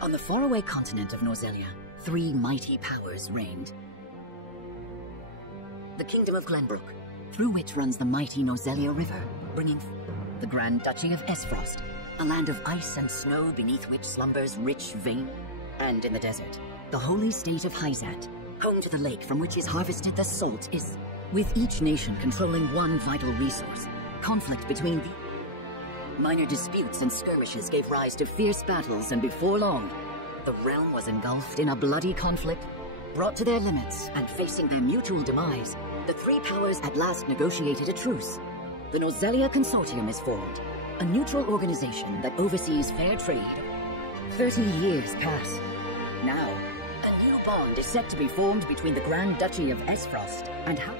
On the faraway continent of Norzelia, 3 mighty powers reigned. The Kingdom of Glenbrook, through which runs the mighty Norzelia River, bringing the Grand Duchy of Esfrost, a land of ice and snow beneath which slumbers rich vein, and in the desert, the holy state of Hyzat, home to the lake from which is harvested the salt, is, with each nation controlling one vital resource. Conflict between the minor disputes and skirmishes gave rise to fierce battles, and before long, the realm was engulfed in a bloody conflict. Brought to their limits and facing their mutual demise, the 3 powers at last negotiated a truce. The Norzelia Consortium is formed, a neutral organization that oversees fair trade. 30 years pass. Now, a new bond is set to be formed between the Grand Duchy of Esfrost and how?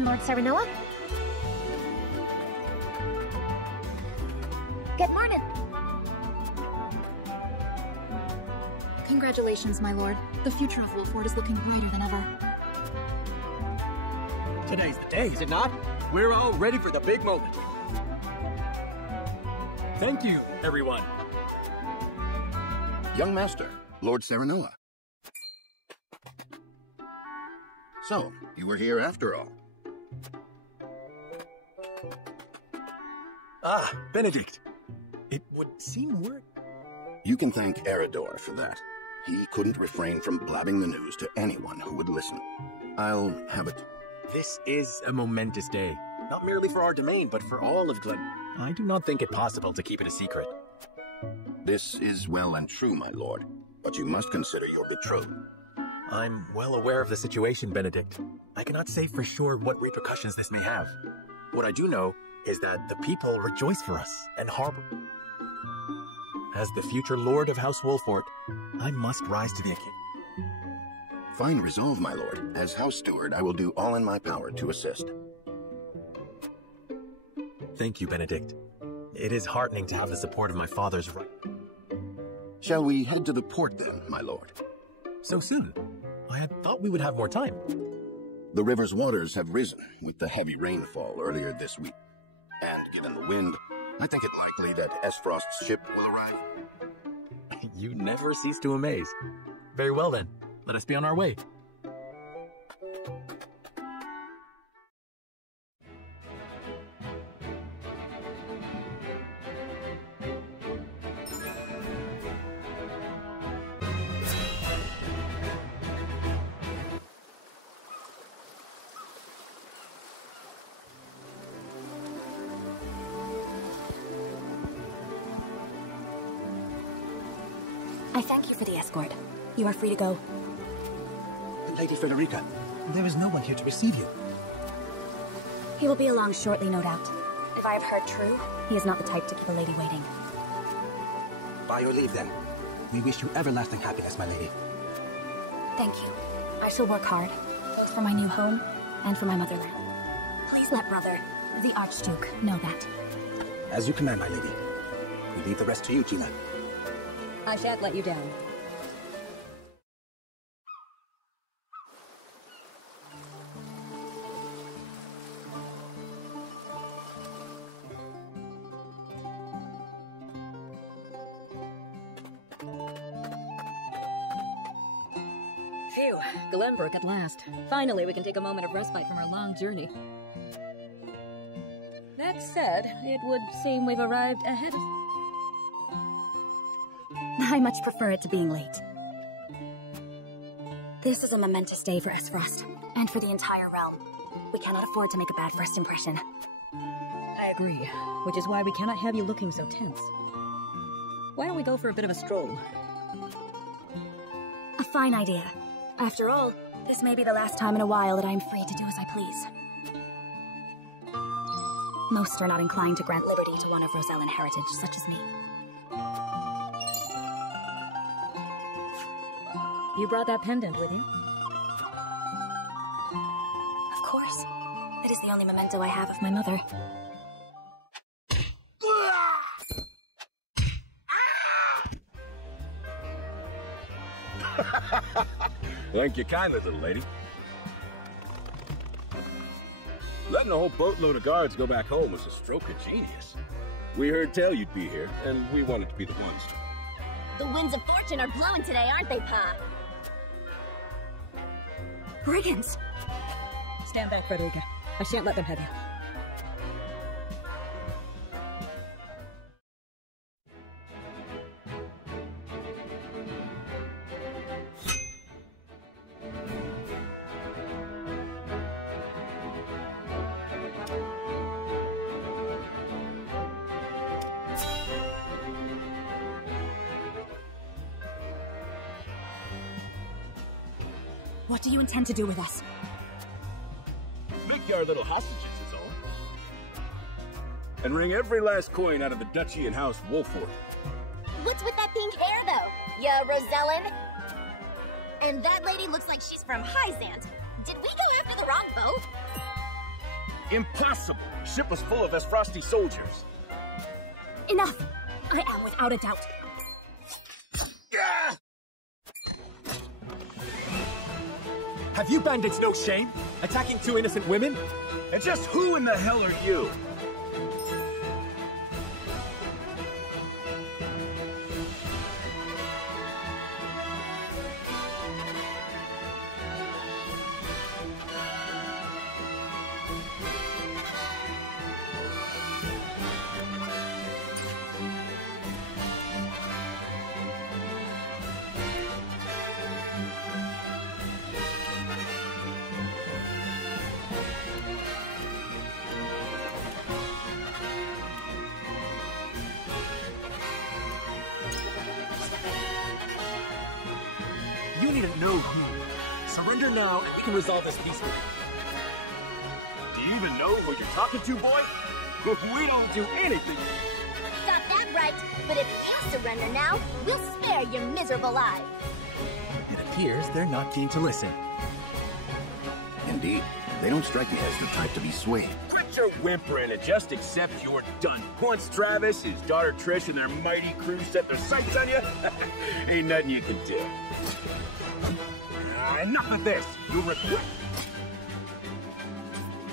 Lord Serenoa? Good morning. Congratulations, my lord. The future of Wolford is looking brighter than ever. Today's the day, is it not? We're all ready for the big moment. Thank you, everyone. Young Master, Lord Serenoa. So, you were here after all. Ah, Benedict. It would seem weird. You can thank Eridor for that. He couldn't refrain from blabbing the news to anyone who would listen. I'll have it. This is a momentous day. Not merely for our domain, but for all of Glen. I do not think it possible to keep it a secret. This is well and true, my lord. But you must consider your betrothed. I'm well aware of the situation, Benedict. I cannot say for sure what repercussions this may have. What I do know is that the people rejoice for us and harbor. As the future lord of House Wolford, I must rise to the occasion. Fine resolve, my lord. As house steward, I will do all in my power to assist. Thank you, Benedict. It is heartening to have the support of my father's right. Shall we head to the port then, my lord? So soon? I had thought we would have more time. The river's waters have risen with the heavy rainfall earlier this week. And given the wind, I think it likely that Esfrost's ship will arrive. You never cease to amaze. Very well then, let us be on our way. I thank you for the escort. You are free to go. Lady Frederica, there is no one here to receive you. He will be along shortly, no doubt. If I have heard true, he is not the type to keep a lady waiting. By your leave, then. We wish you everlasting happiness, my lady. Thank you. I shall work hard, both for my new home and for my motherland. Please let brother, the Archduke, know that. As you command, my lady. We leave the rest to you, Gina. I shan't let you down. Phew, Glenbrook at last. Finally, we can take a moment of respite from our long journey. That said, it would seem we've arrived ahead of... I much prefer it to being late. This is a momentous day for Esfrost, and for the entire realm. We cannot afford to make a bad first impression. I agree, which is why we cannot have you looking so tense. Why don't we go for a bit of a stroll? A fine idea. After all, this may be the last time in a while that I am free to do as I please. Most are not inclined to grant liberty to one of Rosellan heritage, such as me. You brought that pendant with you? Of course. It is the only memento I have of my mother. Thank you kindly, little lady. Letting a whole boatload of guards go back home was a stroke of genius. We heard tell you'd be here, and we wanted to be the ones. The winds of fortune are blowing today, aren't they, Pa? Brigands! Stand back, Frederica. I shan't let them have you. What do you intend to do with us? Make you our little hostages, is all. And wring every last coin out of the duchy and House Wolford. What's with that pink hair, though? Ya Rosellen? And that lady looks like she's from Hyzant. Did we go after the wrong boat? Impossible! The ship was full of Esfrosti soldiers. Enough! I am without a doubt. Have you bandits no shame? Attacking two innocent women? And just who in the hell are you? You needn't know who. Surrender now, and we can resolve this peacefully. Do you even know who you're talking to, boy? We don't do anything. Got that right, but if you surrender now, we'll spare your miserable lives. It appears they're not keen to listen. Indeed, they don't strike me as the type to be swayed. Quit your whimpering and just accept you're done. Once Travis, his daughter Trish, and their mighty crew set their sights on you, ain't nothing you can do. Enough of this! You'll regret.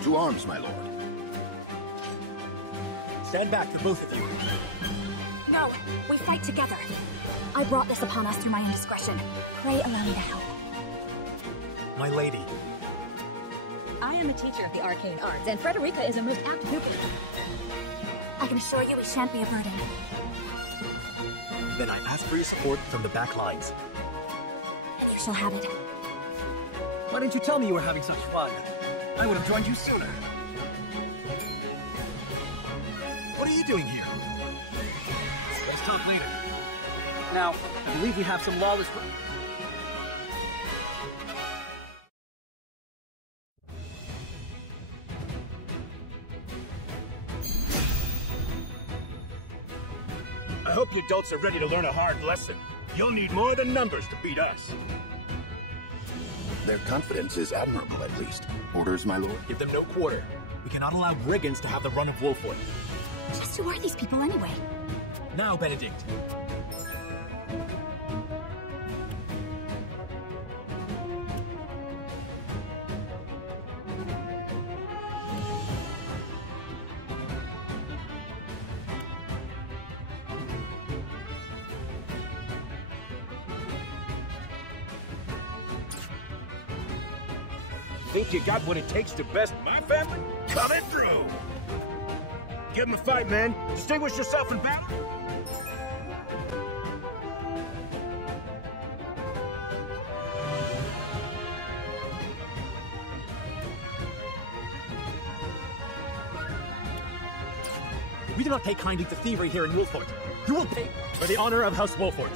To arms, my lord. Stand back, the both of you. No, we fight together. I brought this upon us through my indiscretion. Pray allow me to help. My lady. I am a teacher of the arcane arts, and Frederica is a most apt pupil. I can assure you we shan't be a burden. Then I ask for your support from the back lines. You shall have it. Why didn't you tell me you were having such fun? I would have joined you sooner. What are you doing here? Let's talk later. Now, I believe we have some lawless... I hope you adults are ready to learn a hard lesson. You'll need more than numbers to beat us. Their confidence is admirable, at least. Orders, my lord? Give them no quarter. We cannot allow brigands to have the run of Wolfwood. Just who are these people anyway? Now, Benedict. Think you got what it takes to best my family? Coming through! Give him a fight, man. Distinguish yourself in battle. We do not take kindly to thievery here in Wolford. You will pay for the honor of House Wolford.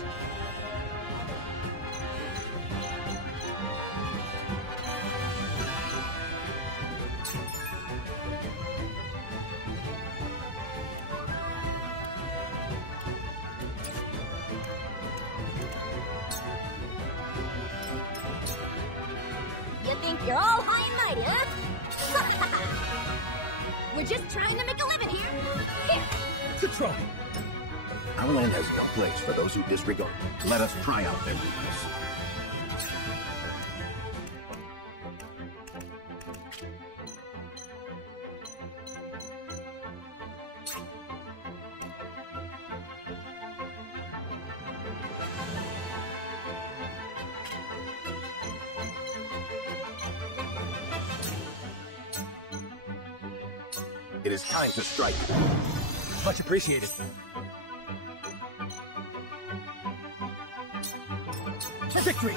You're all high and mighty, huh? We're just trying to make a living here. Here. The throne. Our land has no place for those who disregard. Let us try out their weakness. It is time to strike. Much appreciated. For victory!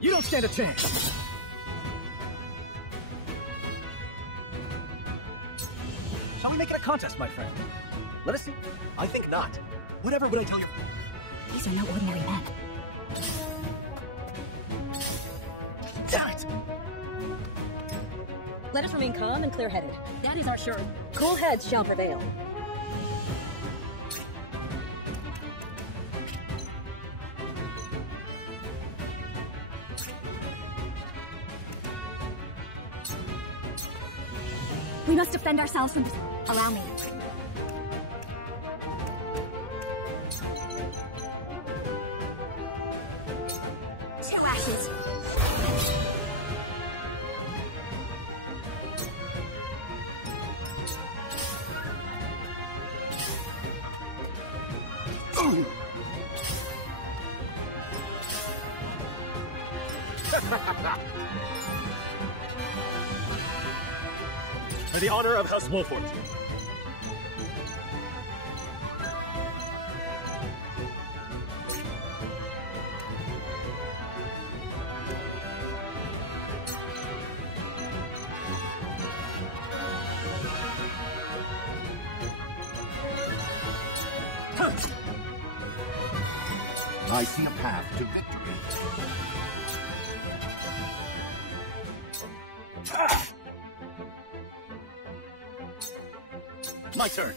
You don't stand a chance! Shall we make it a contest, my friend? Let us see. I think not. Whatever would I tell you? These are no ordinary men. Damn it! Let us remain calm and clear-headed. That is our shirt. Cool heads shall prevail. We must defend ourselves from this. Allow me. Two ashes. For the honor of House Wolford. I see a path to victory. My turn.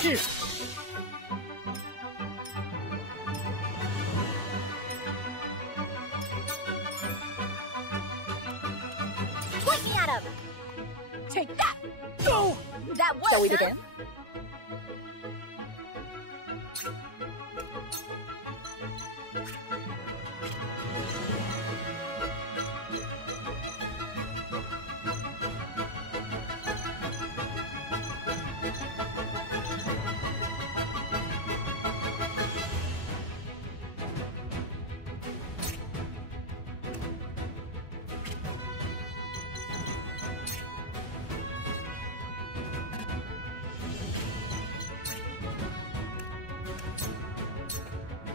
Here. Pointing at him. Take that. Go! That was. Shall we begin?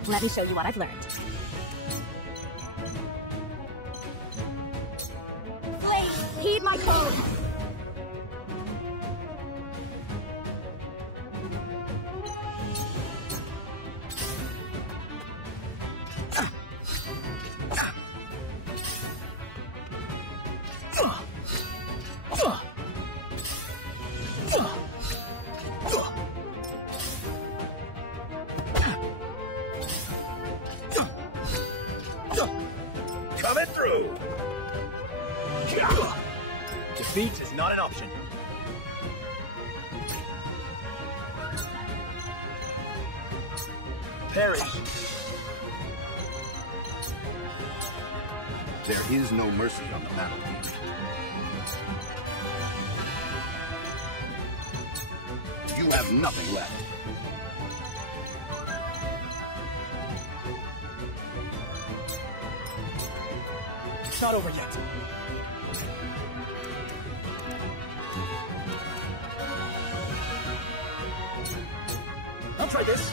Let me show you what I've learned. Please, heed my code. Coming through! Defeat is not an option. Perish. There is no mercy on the battlefield. You have nothing left. It's not over yet. I'll try this.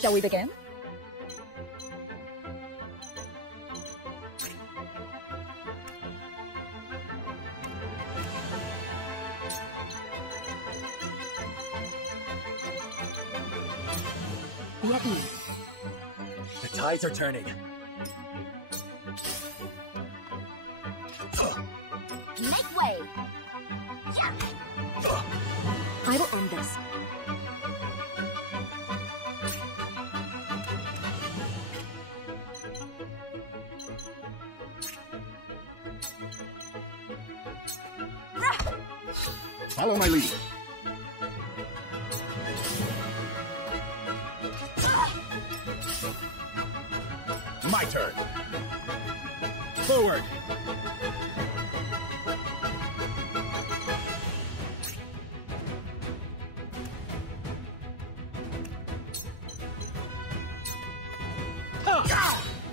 Shall we begin? Be at ease. The tides are turning. Make way! I will end this. Follow my lead. My turn. Forward.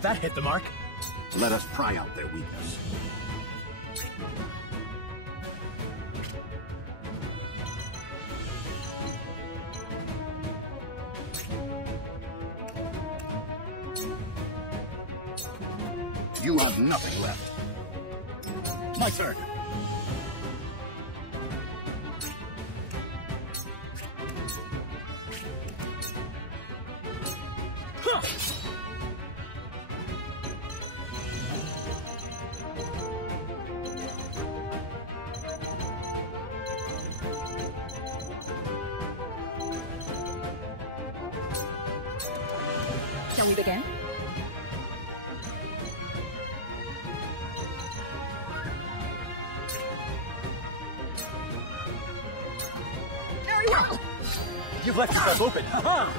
That hit the mark. Let us pry out their weakness. You have nothing left. My turn. Shall we begin? You've left yourself open. Ha-ha!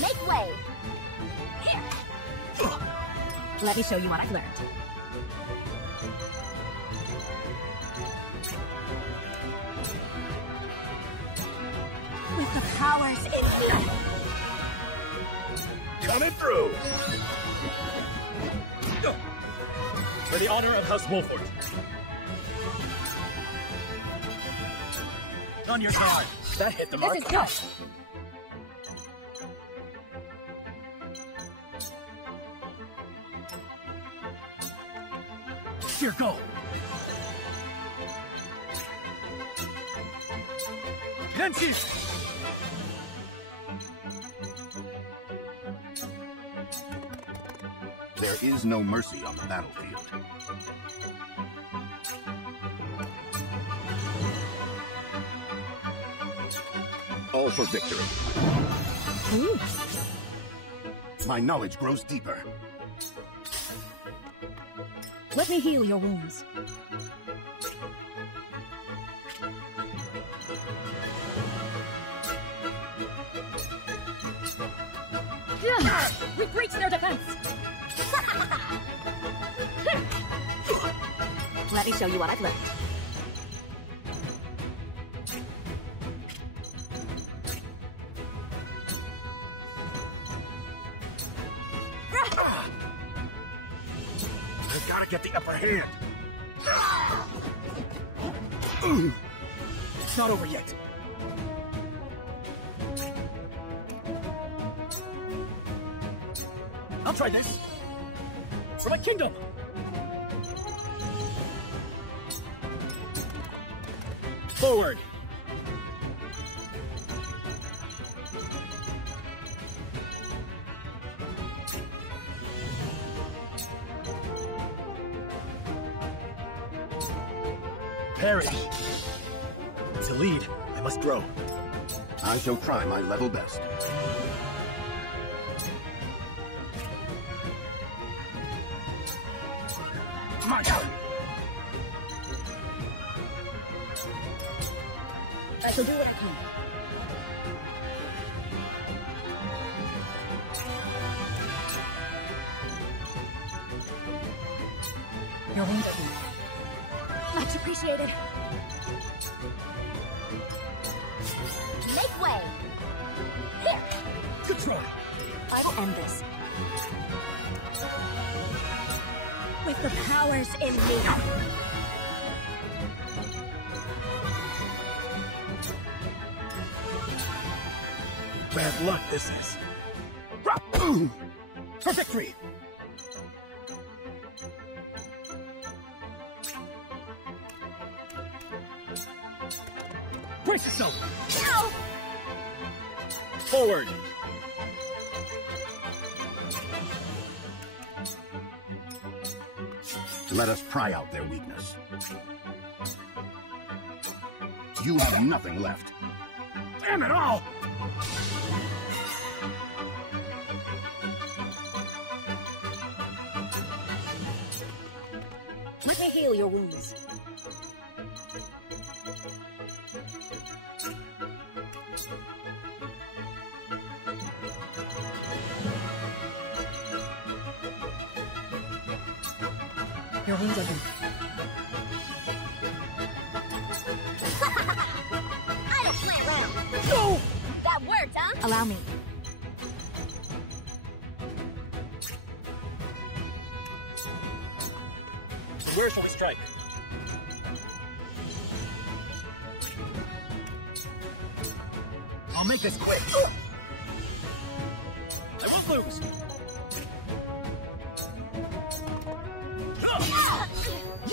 Make way! Let me show you what I've learned. With the powers in me! Coming through! For the honor of House Wolford. On your guard. That hit the mark. This is good. Here, go. Nancy! There is no mercy on the battlefield. All for victory. Ooh. My knowledge grows deeper. Let me heal your wounds. We breached their defense! Let me show you what I've learned. I've got to get the upper hand. It's not over yet. I'll try this. For my kingdom. Forward. Parry. To lead, I must grow. I shall try my level best. My turn. I shall do what I can. Your wounds are healed. Much appreciated. Make way! Here! Good try. I will end this. With the powers in me. Bad luck this is. For victory! Brace yourself! Ow! Forward! Let us pry out their weakness. You have nothing left. Damn it all! Let me heal your wounds. Your wounds are good. I don't play around. No! That worked, huh? Allow me. So where shall we strike? I'll make this quick. I won't lose.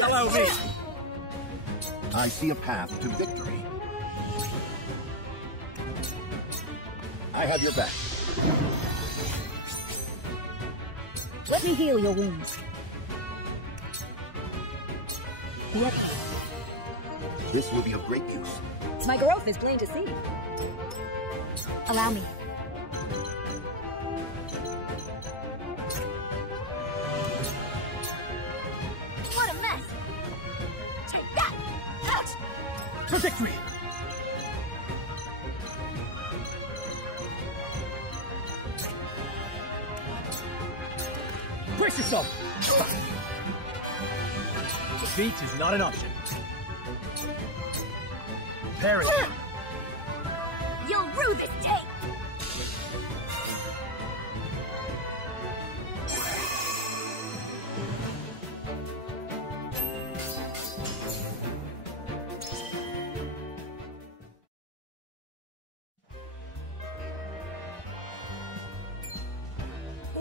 Allow me. I see a path to victory. I have your back. Let me heal your wounds. Yep. This will be of great use. My growth is plain to see. Allow me. What a mess. Take that. Ouch. For victory! Brace yourself! Defeat is not an option. Parry! You'll rue this day.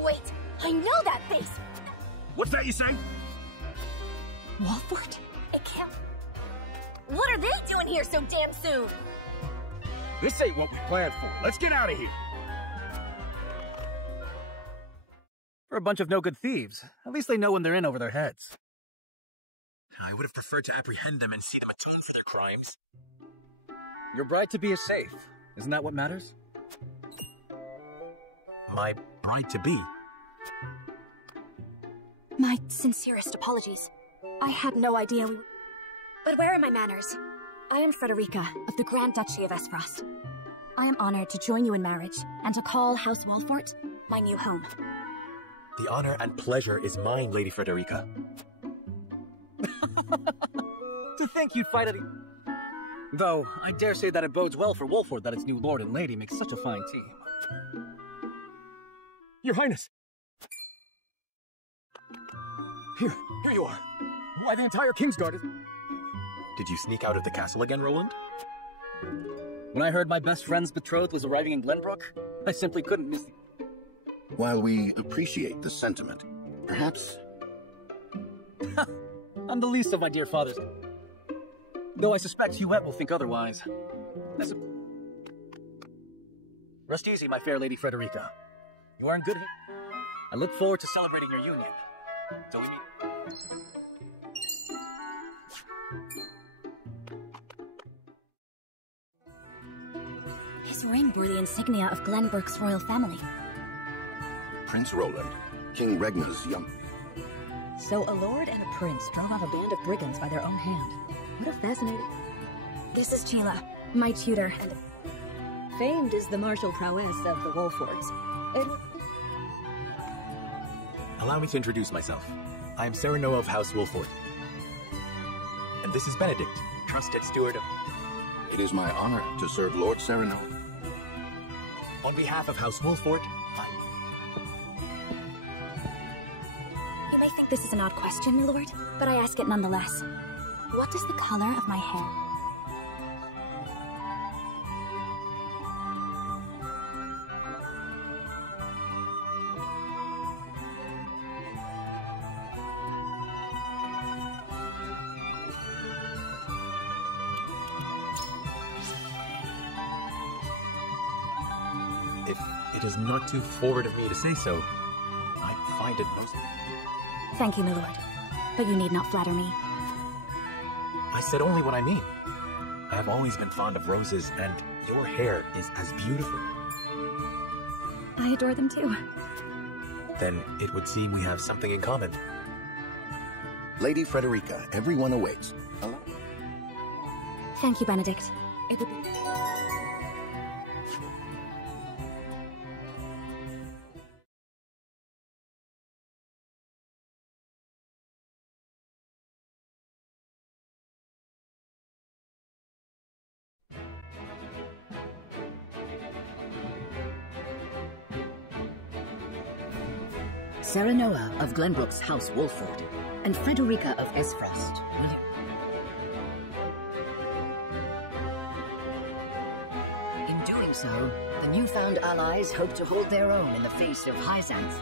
Wait, I know that face. What's that you say? Walford? It can't. What are they doing here so damn soon? This ain't what we planned for. Let's get out of here. We're a bunch of no-good thieves. At least they know when they're in over their heads. I would have preferred to apprehend them and see them atone for their crimes. Your bride-to-be is safe. Isn't that what matters? My bride-to-be? My sincerest apologies. I had no idea we were... But where are my manners? I am Frederica of the Grand Duchy of Esfrost. I am honored to join you in marriage and to call House Walfort my new home. The honor and pleasure is mine, Lady Frederica. To think you'd fight at the... Though, I dare say that it bodes well for Wolford that its new lord and lady make such a fine team. Your Highness! Here you are. Why, the entire Kingsguard is... Did you sneak out of the castle again, Roland? When I heard my best friend's betrothed was arriving in Glenbrook, I simply couldn't miss the... While we appreciate the sentiment, perhaps... I'm the least of my dear father's... Though I suspect Huette will think otherwise. Rest easy, my fair Lady Frederica. You are in good hands. I look forward to celebrating your union. Till we meet. His ring bore the insignia of Glenbrook's royal family. Prince Roland, King Regna's young... So a lord and a prince drove off a band of brigands by their own hand. What a fascinating... This is Sheila, my tutor, and... Famed is the martial prowess of the Wolfords. Allow me to introduce myself. I am Cyrano of House Wolford. And this is Benedict, trusted steward of... It is my honor to serve Lord Cyrano. On behalf of House Wolford, You may think this is an odd question, my lord, but I ask it nonetheless. What is the color of my hair? it is not too forward of me to say so, I find it most... Thank you, my lord. But you need not flatter me. I said only what I mean. I have always been fond of roses, and your hair is as beautiful. I adore them too. Then it would seem we have something in common. Lady Frederica, everyone awaits. Hello? Thank you, Benedict. It would be... Serenoa of Glenbrook's House Wolford, and Frederica of Esfrost, will you? In doing so, the newfound allies hope to hold their own in the face of Hyzanth.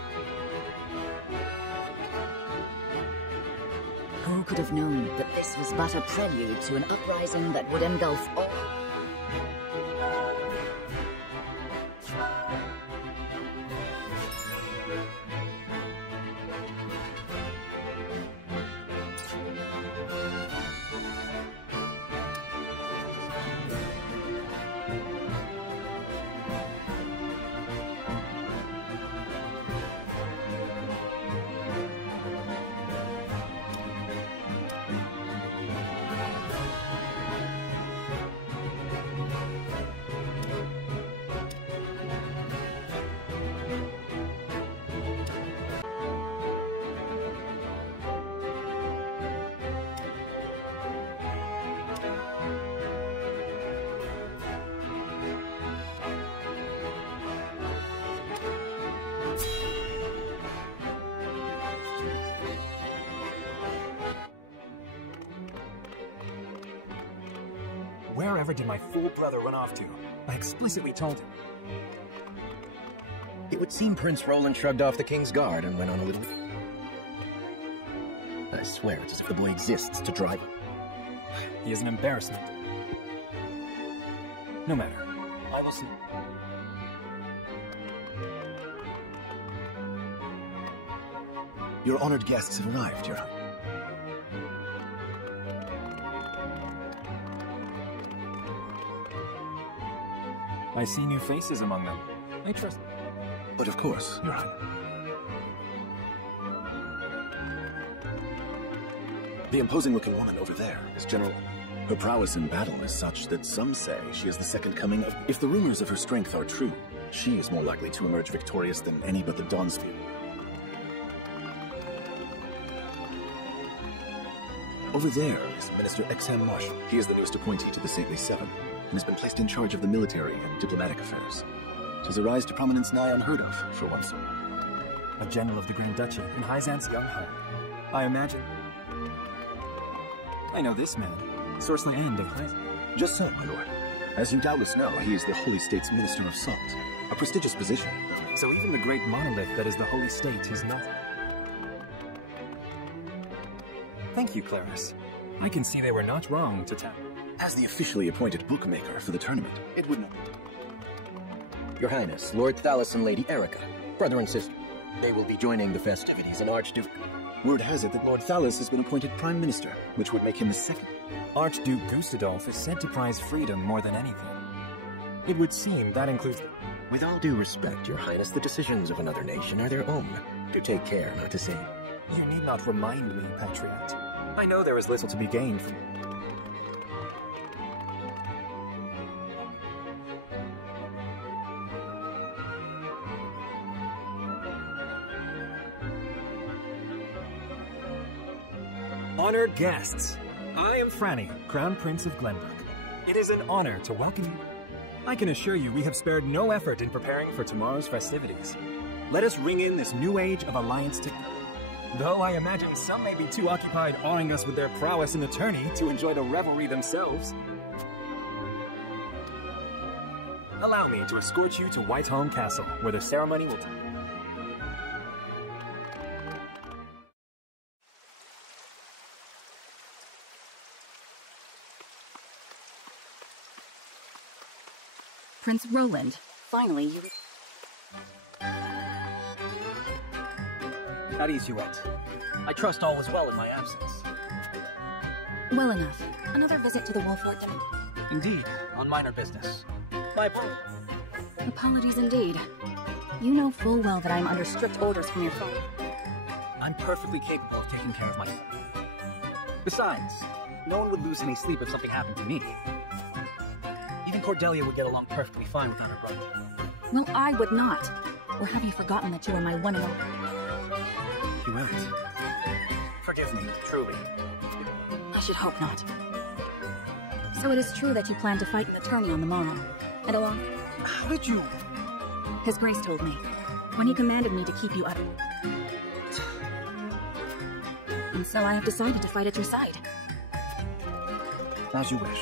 Who could have known that this was but a prelude to an uprising that would engulf all... Wherever did my fool brother run off to? I explicitly told him. It would seem Prince Roland shrugged off the King's Guard and went on a little... I swear it's as if the boy exists to drive him. He is an embarrassment. No matter. I will see. Your honored guests have arrived, Your Honor. I see new faces among them. I trust them. But of course, Your Honor. The imposing-looking woman over there is General... Her prowess in battle is such that some say she is the second coming of... If the rumors of her strength are true, she is more likely to emerge victorious than any but the Donsfield. Over there is Minister Exham Marshall. He is the newest appointee to the Saintly Seven, and has been placed in charge of the military and diplomatic affairs. 'Tis a rise to prominence nigh unheard of, for one so. A general of the Grand Duchy in Hyzanth's young home. I imagine. I know this man, Source End of Hyzanth. Just so, my lord. As you doubtless know, he is the Holy State's Minister of Salt. A prestigious position. So even the great monolith that is the Holy State is not... Thank you, Clarice. I can see they were not wrong to tell. As the officially appointed bookmaker for the tournament, it would not... Your Highness, Lord Thalos and Lady Erica, brother and sister. They will be joining the festivities in Archduke. Word has it that Lord Thalos has been appointed Prime Minister, which would make him the second. Archduke Gustadolf is said to prize freedom more than anything. It would seem that includes... With all due respect, Your Highness, the decisions of another nation are their own. Do take care not to say... You need not remind me, Patriot. I know there is little to be gained from... Honored guests, I am Franny, Crown Prince of Glenbrook. It is an honor to welcome you. I can assure you we have spared no effort in preparing for tomorrow's festivities. Let us ring in this new age of alliance together. Though I imagine some may be too occupied awing us with their prowess in the tourney to enjoy the revelry themselves. Allow me to escort you to Whiteholm Castle, where the ceremony will take. Prince Roland, finally you... At ease you went. I trust all was well in my absence. Well enough. Another visit to the Wolfort Domain. Indeed, on minor business. My apologies. Apologies indeed. You know full well that I am under strict orders from your father. I'm perfectly capable of taking care of myself. Besides, no one would lose any sleep if something happened to me. Even Cordelia would get along perfectly fine without her brother. Well, I would not. Or have you forgotten that you are my one and only? You won't. Forgive me, truly. I should hope not. So it is true that you plan to fight an attorney on the morrow. And along... How did you... His Grace told me, when he commanded me to keep you up. And so I have decided to fight at your side. As you wish.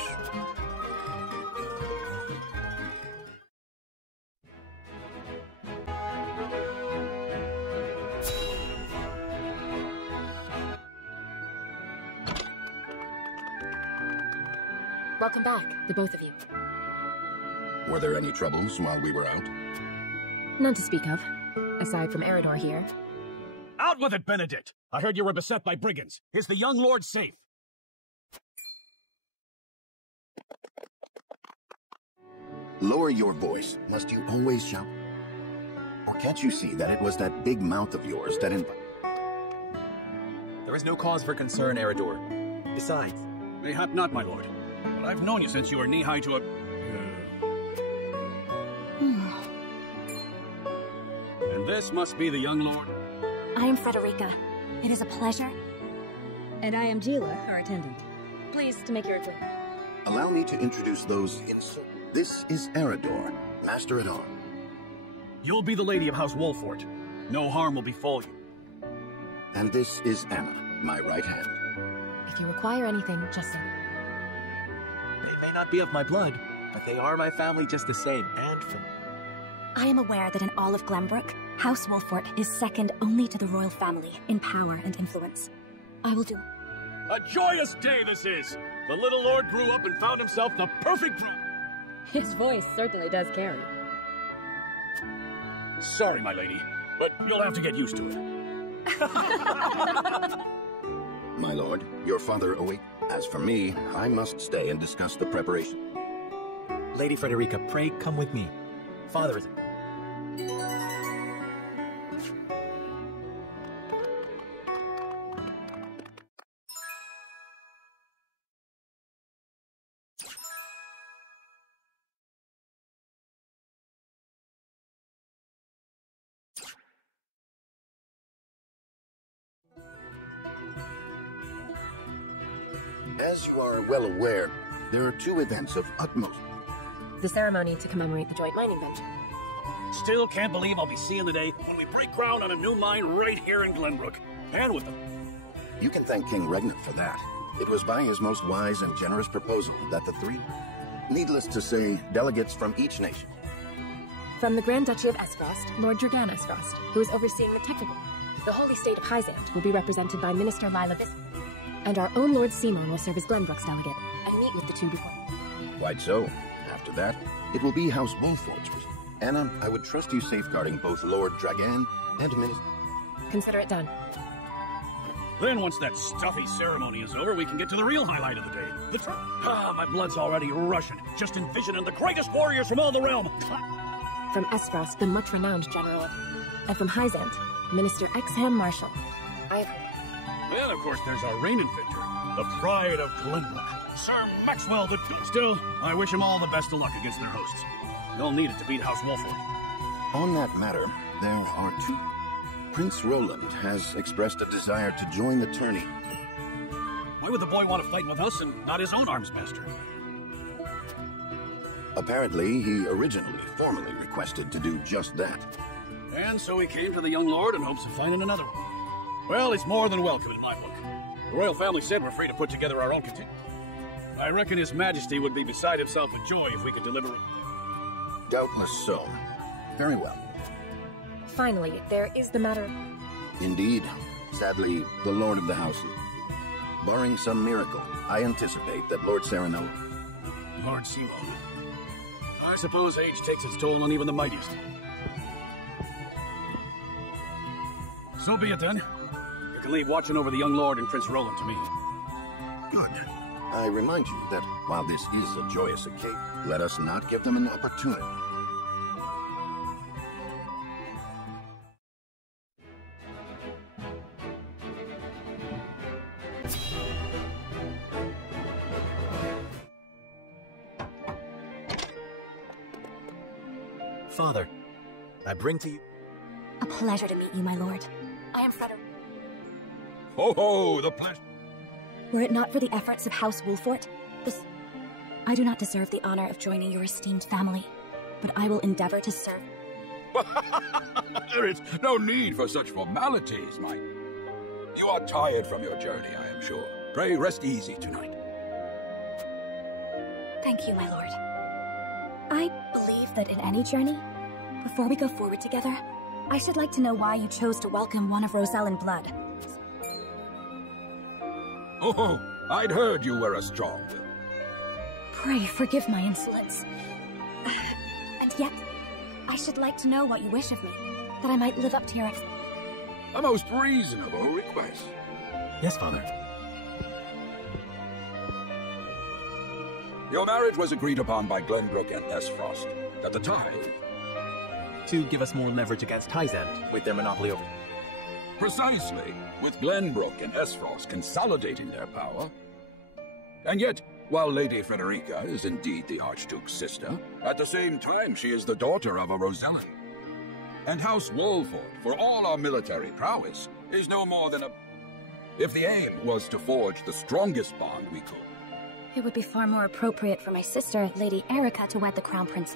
Welcome back, the both of you. Were there any troubles while we were out? None to speak of, aside from Eridor here. Out with it, Benedict! I heard you were beset by brigands. Is the young lord safe? Lower your voice. Must you always shout? Or can't you see that it was that big mouth of yours that There is no cause for concern, Eridor. Besides... Mayhap not, my lord. But I've known you since you were knee-high to a... And this must be the young lord? I am Frederica. It is a pleasure. And I am Gila, our attendant. Pleased to make your acquaintance. Allow me to introduce those This is Eridor, Master-at-Arms. You'll be the lady of House Wolfort. No harm will befall you. And this is Anna, my right hand. If you require anything, just say. They may not be of my blood, but they are my family just the same, and from... I am aware that in all of Glenbrook, House Wolfort is second only to the royal family in power and influence. I will do... A joyous day this is! The little lord grew up and found himself the perfect groom. His voice certainly does carry. Sorry, my lady, but you'll have to get used to it. My lord, your father awaits. As for me, I must stay and discuss the preparation. Lady Frederica, pray come with me. Father is... As you are well aware, there are two events of utmost. The ceremony to commemorate the joint mining venture. Still can't believe I'll be seeing the day when we break ground on a new mine right here in Glenbrook. And with them. You can thank King Regnant for that. It was by his most wise and generous proposal that the three, needless to say, delegates from each nation. From the Grand Duchy of Esfrost, Lord Dragan Esfrost, who is overseeing the technical. The Holy State of Hyzant will be represented by Minister Lila Vis. And our own Lord Simon will serve as Glenbrook's delegate and meet with the two before. Quite so. After that, it will be House Wolfort's. Anna, I would trust you safeguarding both Lord Dragan and Minister. Consider it done. Then once that stuffy ceremony is over, we can get to the real highlight of the day. My blood's already rushing, just envisioning the greatest warriors from all the realm. From Esfrost, the much-renowned general. And from Hyzant, Minister Exham Marshal. I have heard. And of course there's our reigning victor, the pride of Glenbrook, Sir Maxwell the... Still, I wish him all the best of luck against their hosts. They'll need it to beat House Wolfort. On that matter, there are two. Prince Roland has expressed a desire to join the tourney. Why would the boy want to fight with us and not his own arms master? Apparently, he originally formally requested to do just that. And so he came to the young lord in hopes of finding another one. Well, he's more than welcome in my book. The royal family said we're free to put together our own contingent. I reckon His Majesty would be beside himself with joy if we could deliver it. Doubtless so. Very well. Finally, there is the matter... Indeed. Sadly, the Lord of the House... Barring some miracle, I anticipate that Lord Sereno... Lord Simon. I suppose age takes its toll on even the mightiest. So be it then. You can leave watching over the young lord and Prince Roland to me. Good. I remind you that while this is a joyous occasion, let us not give them an opportunity. Father, I bring to you... A pleasure to meet you, my lord. I am Frederick. Ho ho, the pleasure. Were it not for the efforts of House Wolfort, I do not deserve the honor of joining your esteemed family, but I will endeavor to serve. There is no need for such formalities, my... You are tired from your journey, I am sure. Pray rest easy tonight. Thank you, my lord. I believe that in any journey, before we go forward together, I should like to know why you chose to welcome one of Rosellan blood. Oh, I'd heard you were a strong will. Pray forgive my insolence. And yet, I should like to know what you wish of me, that I might live up to your A most reasonable request. Yes, Father. Your marriage was agreed upon by Glenbrook and Esfrost. At the time... To give us more leverage against Tyzend with their monopoly over... Precisely, with Glenbrook and Esfrost consolidating their power. And yet, while Lady Frederica is indeed the Archduke's sister, at the same time she is the daughter of a Rosellan. And House Wolfort, for all our military prowess, is no more than a... If the aim was to forge the strongest bond we could... It would be far more appropriate for my sister, Lady Erica, to wed the Crown Prince.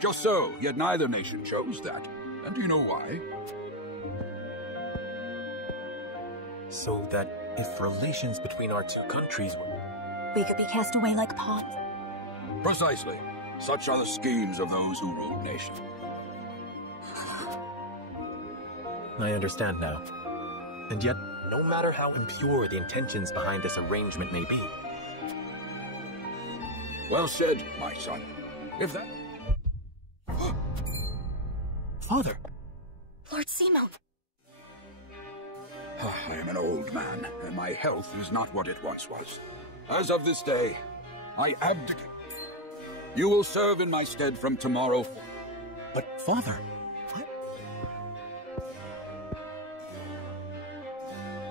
Just so, yet neither nation chose that. And do you know why? So that if relations between our two countries were... We could be cast away like pawns. Precisely. Such are the schemes of those who rule nations. I understand now. And yet, no matter how impure the intentions behind this arrangement may be... Well said, my son. If that... Father! Lord Simon! I am an old man, and my health is not what it once was. As of this day, I abdicate. You will serve in my stead from tomorrow. But, Father...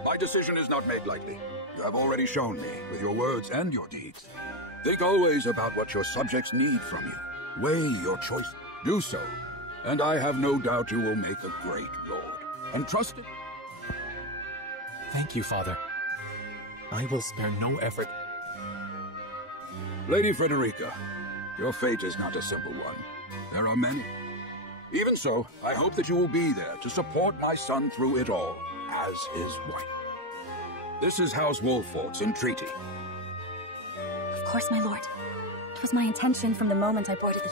My decision is not made lightly. You have already shown me, with your words and your deeds. Think always about what your subjects need from you. Weigh your choice. Do so, and I have no doubt you will make a great lord. And trust it. Thank you, Father. I will spare no effort. Lady Frederica, your fate is not a simple one. There are many. Even so, I hope that you will be there to support my son through it all, as his wife. This is House Wolfort's entreaty. Of course, my lord. It was my intention from the moment I boarded the...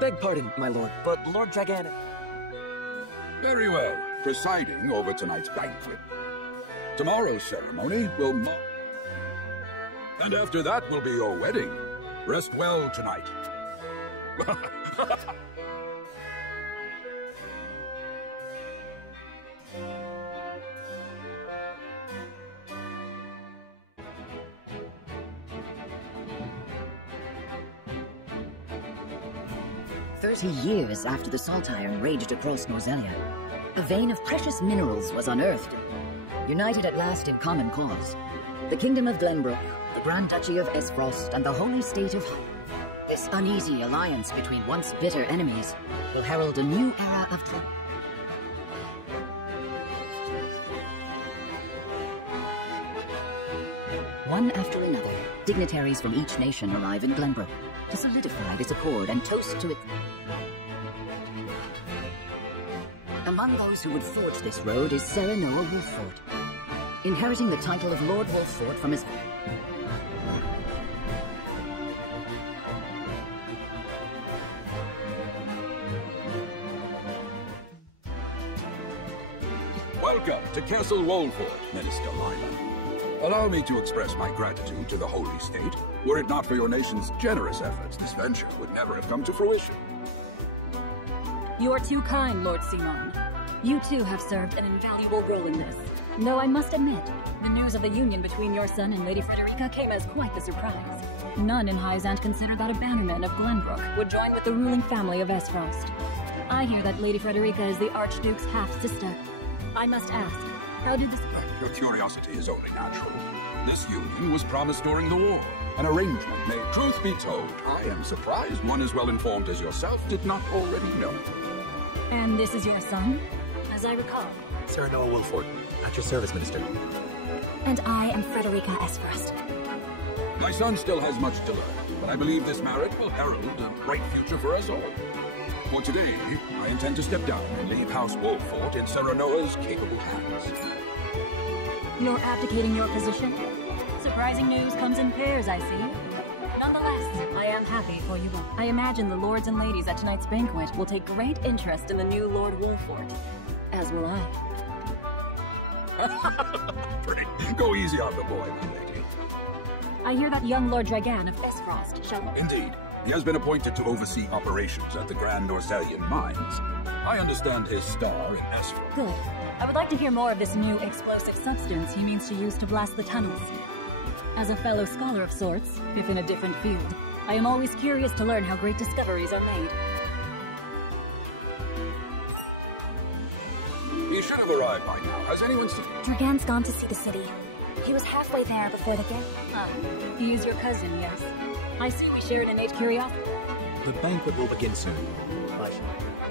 Beg pardon, my lord, but Lord Draganic... Very well. Presiding over tonight's banquet. Tomorrow's ceremony will mark... And after that will be your wedding. Rest well tonight. Years after the salt iron raged across Norzelia, a vein of precious minerals was unearthed. United at last in common cause, the Kingdom of Glenbrook, the Grand Duchy of Esfrost, and the Holy State of... This uneasy alliance between once bitter enemies will herald a new era of... One after another, dignitaries from each nation arrive in Glenbrook to solidify this accord and toast to it. Among those who would forge this road is Sarah Noah Wolfort, inheriting the title of Lord Wolfort from his... Welcome to Castle Wolfort, Minister Lila. Allow me to express my gratitude to the Holy State. Were it not for your nation's generous efforts, this venture would never have come to fruition. You are too kind, Lord Simon. You too have served an invaluable role in this. Though I must admit, the news of the union between your son and Lady Frederica came as quite the surprise. None in High Zant considered that a bannerman of Glenbrook would join with the ruling family of Esfrost. I hear that Lady Frederica is the Archduke's half-sister. I must ask, how did this work? Your curiosity is only natural. This union was promised during the war. An arrangement made. Truth be told, I am surprised one as well informed as yourself did not already know. And this is your son? As I recall. Sarah Noah Wilford, at your service, Minister. And I am Frederica Esfrost. My son still has much to learn, but I believe this marriage will herald a bright future for us all. For today, I intend to step down and leave House Wolford in Sarah Noah's capable hands. You're abdicating your position? Surprising news comes in pairs, I see. Nonetheless, I am happy for you both. I imagine the lords and ladies at tonight's banquet will take great interest in the new Lord Wolford. As will I. Pretty. Go easy on the boy, my lady. I hear that young Lord Dragan of Esfrost shall... Indeed. He has been appointed to oversee operations at the Grand Norzelian mines. I understand his star in Esfrost. Good. I would like to hear more of this new explosive substance he means to use to blast the tunnels. As a fellow scholar of sorts, if in a different field, I am always curious to learn how great discoveries are made. He should have arrived by now. Has anyone seen him? Dragan's gone to see the city. He was halfway there before the game. Ah, he is your cousin, yes. I see we share an innate curiosity. The banquet will begin soon.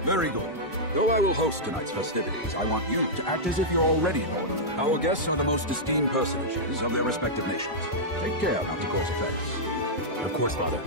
Very good. Though I will host tonight's festivities, I want you to act as if you're already an order. Our guests are the most esteemed personages of their respective nations. Take care not to cause offense. Of course, Father.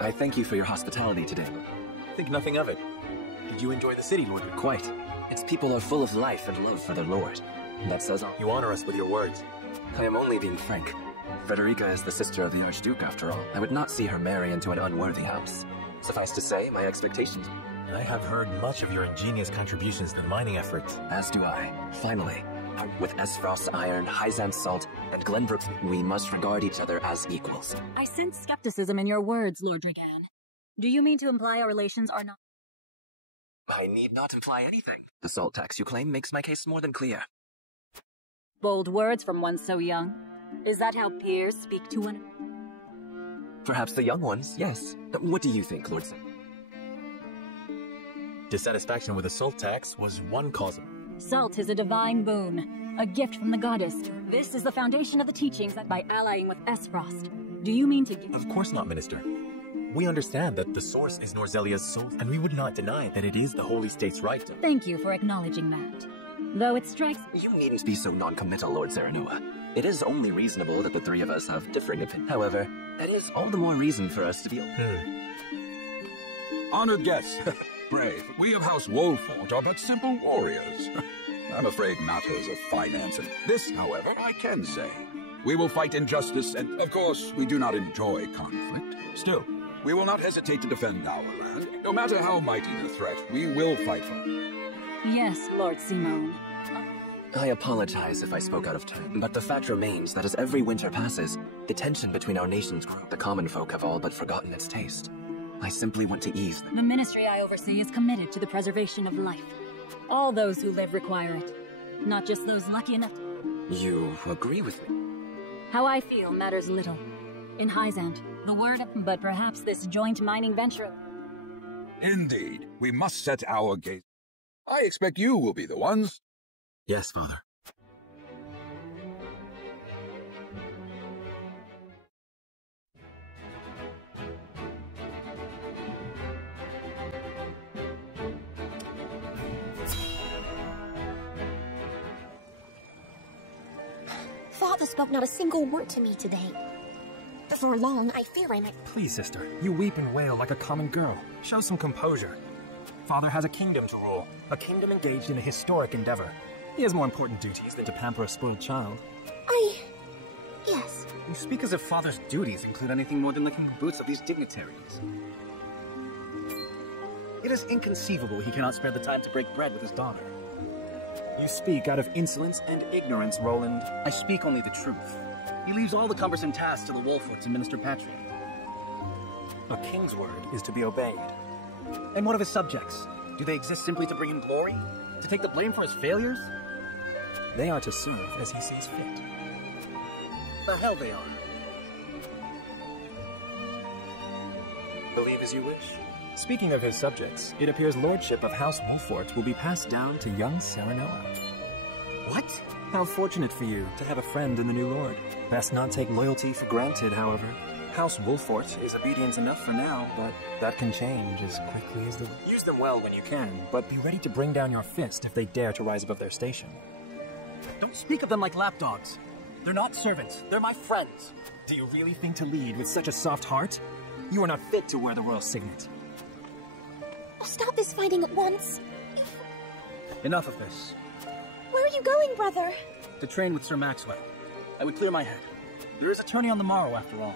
I thank you for your hospitality today. Think nothing of it. Did you enjoy the city, Lord? Quite. Its people are full of life and love for their lord. That says all. You honor us with your words. I am only being frank. Frederica is the sister of the Archduke, after all. I would not see her marry into an unworthy house. Suffice to say, my expectations... I have heard much of your ingenious contributions to the mining efforts. As do I. Finally, with Esfrost's iron, Hyzant's salt, and Glenbrook's, we must regard each other as equals. I sense skepticism in your words, Lord Dragan. Do you mean to imply our relations are not... I need not imply anything. The salt tax you claim makes my case more than clear. Bold words from one so young. Is that how peers speak to one? Perhaps the young ones, yes. What do you think, Lord? Dissatisfaction with the salt tax was one cause of... Salt is a divine boon, a gift from the goddess. This is the foundation of the teachings that by allying with Esfrost. Do you mean to... Of course not, Minister. We understand that the source is Norzelia's soul, and we would not deny that it is the Holy State's right to... Thank you for acknowledging that. Though it strikes... You needn't be so non-committal, Lord Serenoa. It is only reasonable that the three of us have differing opinions. However, that is all the more reason for us to be... Honored guests, brave, we of House Wolfort are but simple warriors. I'm afraid matters of finance and this, however, I can say. We will fight injustice and, of course, we do not enjoy conflict. Still, we will not hesitate to defend our land. No matter how mighty the threat, we will fight for it. Yes, Lord Simone. I apologize if I spoke out of turn, but the fact remains that as every winter passes, the tension between our nations grows. The common folk have all but forgotten its taste. I simply want to ease them. The ministry I oversee is committed to the preservation of life. All those who live require it, not just those lucky enough to... You agree with me? How I feel matters little. In Hyzant, the word, but perhaps this joint mining venture... Indeed, we must set our gaze. I expect you will be the ones. Yes, Father. Father spoke not a single word to me today. Before long, I fear I might... Please, sister, you weep and wail like a common girl. Show some composure. Father has a kingdom to rule, a kingdom engaged in a historic endeavor. He has more important duties than to pamper a spoiled child. Yes. You speak as if Father's duties include anything more than licking the boots of these dignitaries. It is inconceivable he cannot spare the time to break bread with his daughter. You speak out of insolence and ignorance, Roland. I speak only the truth. He leaves all the cumbersome tasks to the Wolforts and Minister Patrick. A king's word is to be obeyed. And what of his subjects? Do they exist simply to bring him glory? To take the blame for his failures? They are to serve as he sees fit. The hell they are. Believe as you wish. Speaking of his subjects, it appears lordship of House Wolfort will be passed down to young Serenoa. What? How fortunate for you to have a friend in the new lord. Best not take loyalty for granted, however. House Wolfort is obedient enough for now, but that can change as quickly as the... Use them well when you can, but be ready to bring down your fist if they dare to rise above their station. Don't speak of them like lapdogs. They're not servants. They're my friends. Do you really think to lead with such a soft heart? You are not fit to wear the royal signet. Oh, stop this fighting at once. Enough of this. Where are you going, brother? To train with Sir Maxwell. I would clear my head. There is a tourney on the morrow, after all.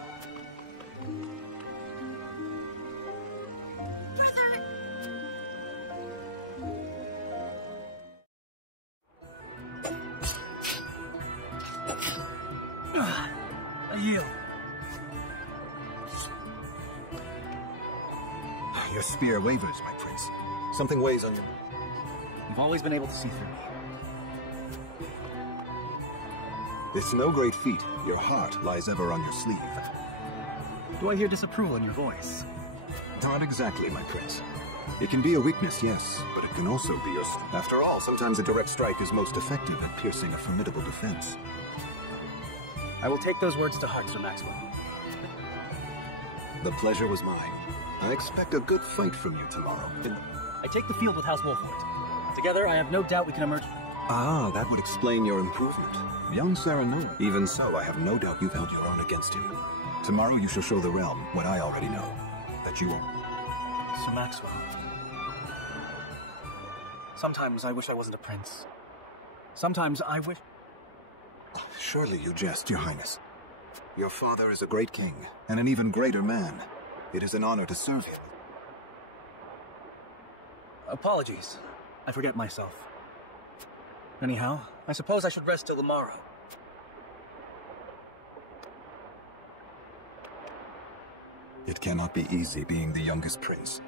I yield. Your spear wavers, my prince. Something weighs on you. You've always been able to see through me. It's no great feat. Your heart lies ever on your sleeve. Do I hear disapproval in your voice? Not exactly, my prince. It can be a weakness, yes, but it can also be your strength. After all, sometimes a direct strike is most effective at piercing a formidable defense. I will take those words to heart, Sir Maxwell. The pleasure was mine. I expect a good fight from you tomorrow. I take the field with House Wolfort. Together, I have no doubt we can emerge. Ah, that would explain your improvement. Young Serenoa. Even so, I have no doubt you've held your own against him. Tomorrow you shall show the realm what I already know. that you are. Sir Maxwell. Sometimes I wish I wasn't a prince. Sometimes I wish... Surely you jest, Your Highness. Your father is a great king, and an even greater man. It is an honor to serve him. Apologies. I forget myself. Anyhow, I suppose I should rest till the morrow. It cannot be easy being the youngest prince.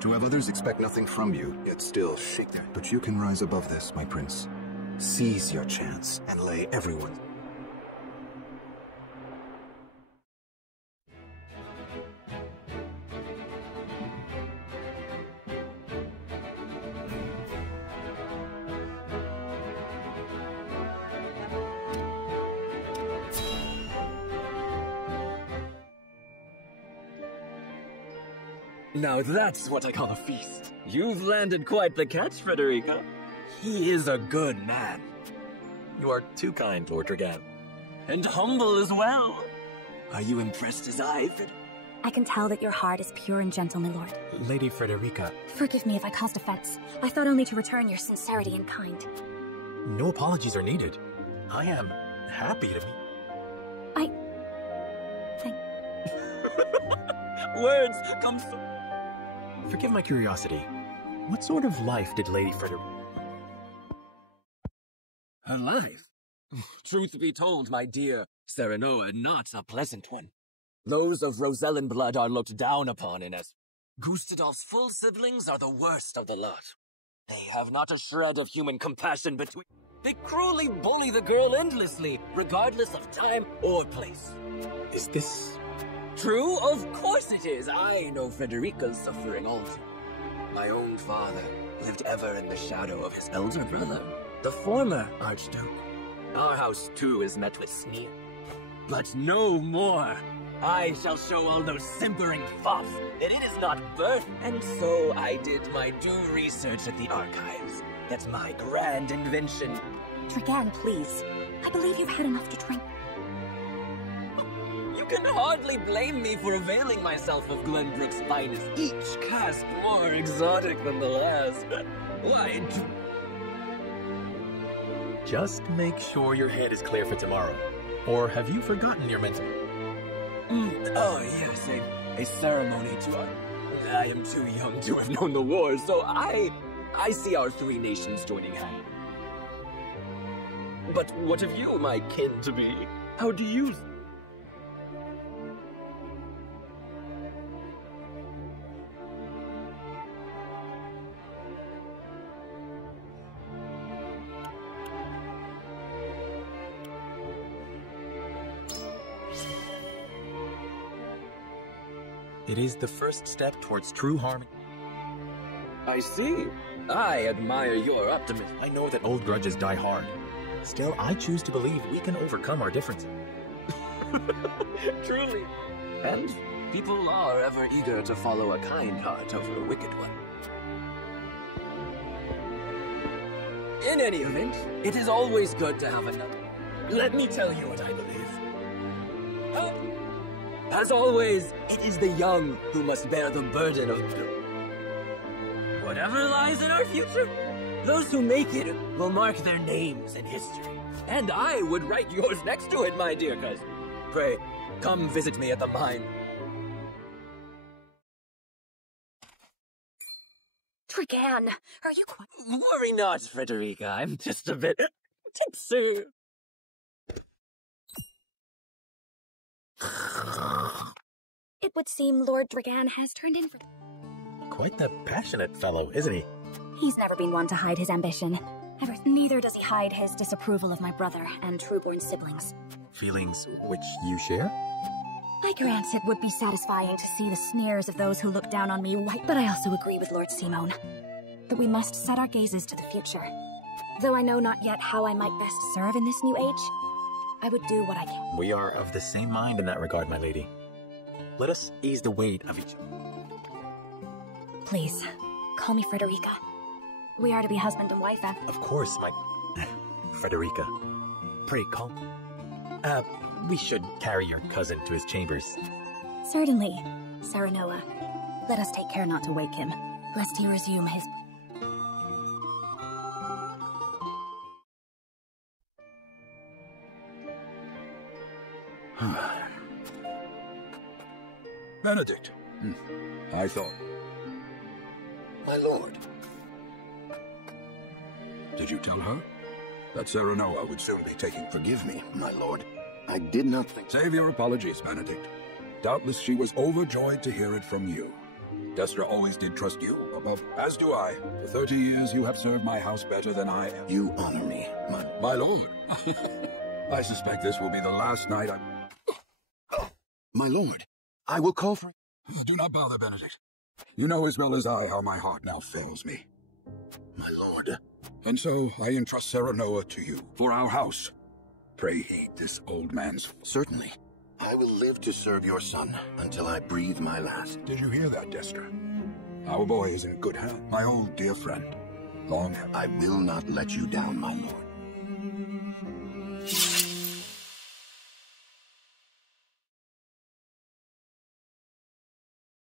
To have others expect nothing from you, yet still shake their... But you can rise above this, my prince. Seize your chance and lay everyone... Now that's what I call a feast. You've landed quite the catch, Frederica. He is a good man. You are too kind, Lord Dragan. And humble as well. Are you impressed as I, I can tell that your heart is pure and gentle, my lord. Lady Frederica. Forgive me if I caused offense. I thought only to return your sincerity and kind. No apologies are needed. I am happy to meet... Words come so... Forgive my curiosity. What sort of life did Lady Frederica... Her life? Truth be told, my dear Serenoa, not a pleasant one. Those of Rosellan blood are looked down upon in as... Gustadolf's full siblings are the worst of the lot. They have not a shred of human compassion between... They cruelly bully the girl endlessly, regardless of time or place. Is this... True? Of course it is. I know Frederica's suffering all too. My own father lived ever in the shadow of his elder brother, the former Archduke. Our house, too, is met with sneer. But no more. I shall show all those simpering fops that it is not birth. And so I did my due research at the archives. That's my grand invention. Dragan, please. I believe you've had enough to drink. You can hardly blame me for availing myself of Glenbrook's finest, each cask more exotic than the last. Why do... Just make sure your head is clear for tomorrow. Or have you forgotten your mentor? Oh, yes, a ceremony to... I am too young to have known the war, so I see our three nations joining hands. But what of you, my kin-to-be? How do you... It is the first step towards true harmony. I see. I admire your optimism. I know that old grudges die hard. Still, I choose to believe we can overcome our differences. Truly. And people are ever eager to follow a kind heart over a wicked one. In any event, it is always good to have another. Let me tell you what I believe. As always, it is the young who must bear the burden of... Whatever lies in our future, those who make it will mark their names in history. And I would write yours next to it, my dear cousin. Pray, come visit me at the mine. Dragan, are you quite... Worry not, Frederica. I'm just a bit tipsy. It would seem Lord Dragan has turned in for... Quite the passionate fellow, isn't he? He's never been one to hide his ambition. Neither does he hide his disapproval of my brother and trueborn siblings. Feelings which you share? I grant it would be satisfying to see the sneers of those who look down on me white, but I also agree with Lord Simone that we must set our gazes to the future. Though I know not yet how I might best serve in this new age, I would do what I can. We are of the same mind in that regard, my lady. Let us ease the weight of each other. Please, call me Frederica. We are to be husband and wife after... Of course, my... Frederica. Pray, call... we should carry your cousin to his chambers. Certainly, Serenoa. Let us take care not to wake him, lest he resume his... Benedict. I thought. My lord. Did you tell her that Serenoa would soon be taking... Forgive me, my lord. I did not think... Save your apologies, Benedict. Doubtless she was overjoyed to hear it from you. Destra always did trust you above, as do I. For 30 years you have served my house better than I am. You honor me, my lord. I suspect this will be the last night I... My lord, I will call for... Do not bother, Benedict. You know as well as I how my heart now fails me. My lord. And so I entrust Serenoa to you, for our house. Pray heed this old man's... Certainly. I will live to serve your son until I breathe my last. Did you hear that, Destra? Our boy is in good health, my old dear friend. Long... I will not let you down, my lord.